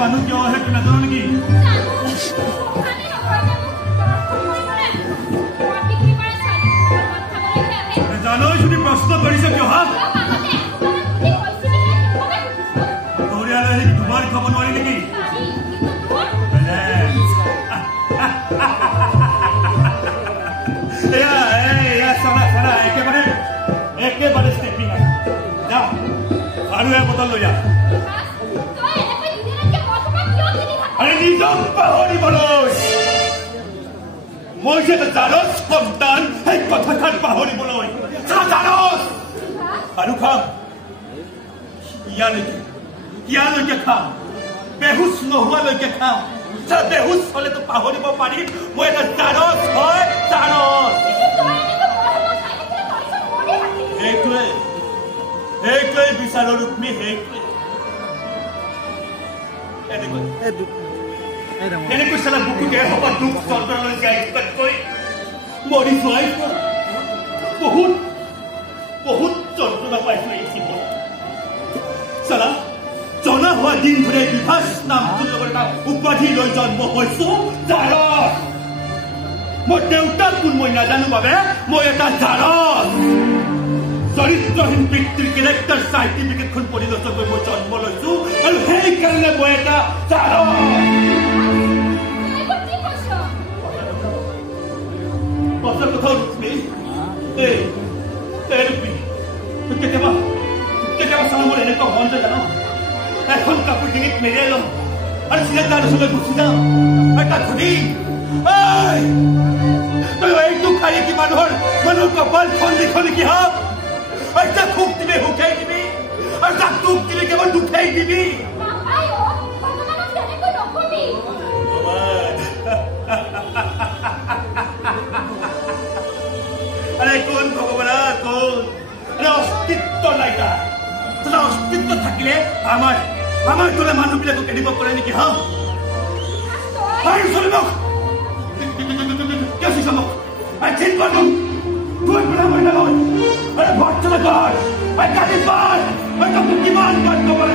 মানুহ কিয় আহে তুমি নাজানো নেকি জানো যদি প্ৰশ্ন কৰিছে কিয় হা দৌৰিয়ালে আহি তোমাৰ খাব নোৱাৰি নেকি একেবাৰে ষ্টেপিং আছে যা আৰু এক বটল লৈ যা আৰে নিজক পাহৰিবলৈ মই যে জানস সন্তান সেই কথাষাৰ পাহৰিবলৈ জানস আৰু খাম ইয়ালৈকে খাম বেহুচ নোহোৱালৈকে খাম বেহুচ হলেতো পাহৰিব পাৰিম মই এটা জানস হয় জানস সেইটোৱে বিচাৰো ৰুক্মী সেইটোৱে এনেকৈ চালা বুকুতে হবা দুখ যন্ত্ৰণালৈ যায় তাতকৈ মৰি যোৱাই বহুত বহুত যন্ত্ৰণা পাইছো এই জীৱন চালা জনা হোৱা দিন ধৰে বিভাস নামটোৰ লগত এটা উপাধি লৈ জন্ম হৈছো জাৰস মোৰ দেউতাক কোন মই নাজানো বাবে মই এটা জাৰস চৰিত্ৰহীন ব্যক্তিৰ কেৰেক্টাৰ চাৰ্টিফিকেটখন পৰিদৰ্শন কৰি মই জন্ম লৈছো আৰু সেইকাৰণে মই এটা জাৰস কথা ৰুক্মী কেতিয়াবা চাওঁ মোৰ এনেকুৱা মন যে জানো এখন কাপোৰ ডিঙিত মেৰিয়াই লম আৰু চিধা তাৰ ওচৰলৈ গুচি যাওঁ এটা ঘূৰি তই এইটো খাই কি মানুহৰ কপাল খন্দি খন্দি কি হা আৰু তাক সুখ দিবি সুখাই দিবি আৰু তাক দুখ দিবি কেৱল দুখাই দিবি আৰে কোন ভগবানা কোন অস্তিত্ব নাই তাৰ অস্তিত্ব থাকিলে আমাৰ তোলে মানুহবিলাকক এৰিব পাৰে নেকি হা চলিমক চমক চিন করো তুই বড় মহিলা নয় আরে ভট চলে কর কাটি পার কিমান বার খবর